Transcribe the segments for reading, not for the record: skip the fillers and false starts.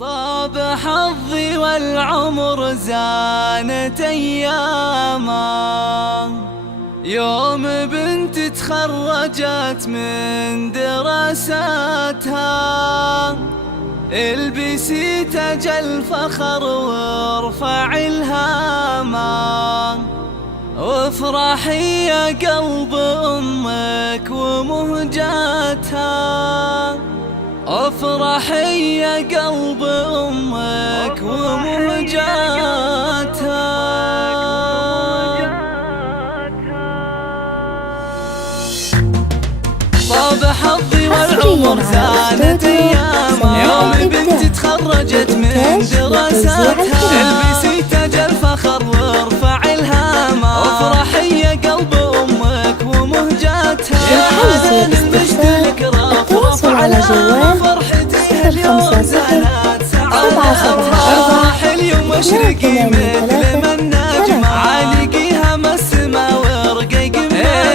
طاب حظي والعمر زانت أيامه يوم بنت تخرجت من دراساتها. البسي تاج الفخر وارفعي الهامة وافرحي يا قلب أمك ومهجاتها. افرحي يا قلب أمك ومهجاتها. طاب حظي والعمر زانت أيامه يوم بنت تخرجت من دراساتها. البسي تاج الفخر وارفعي الهامة وافرحي يا قلب أمك ومهجاتها. يا حسن المجد لك رفرف على فرحتي اليوم زانت سعادة. افرح اليوم واشرقي مثل ما النجمة عالقيها ما السما وارقي قمتها.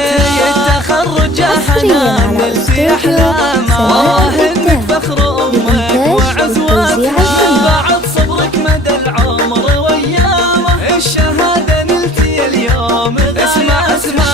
التخرج حنان نلتي أحلامه والله إنك فخر أمك وعزوتها. بعد صبرك مدى العمر وأيامه الشهادة نلتي اليوم اسمع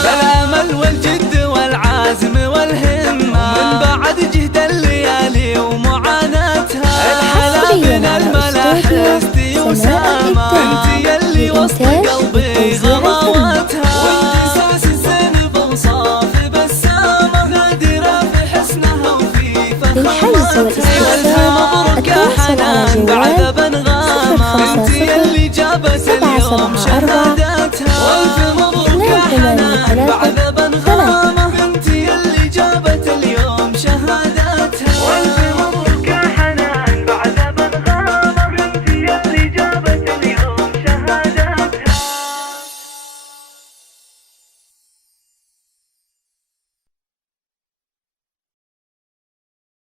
بالأمل والجد والعزم والهمة من بعد جهد الليالي ومعاناتها. الحلا من الملاحس دي وسامة انت يلي وسط قلبي غراواتها. وانتساس الزين بوصاف بسامة نادرة في حسنها وفي فخامتها. مبروك يا حنان بعد بنغامة انت يلي جابت اليوم شهادة.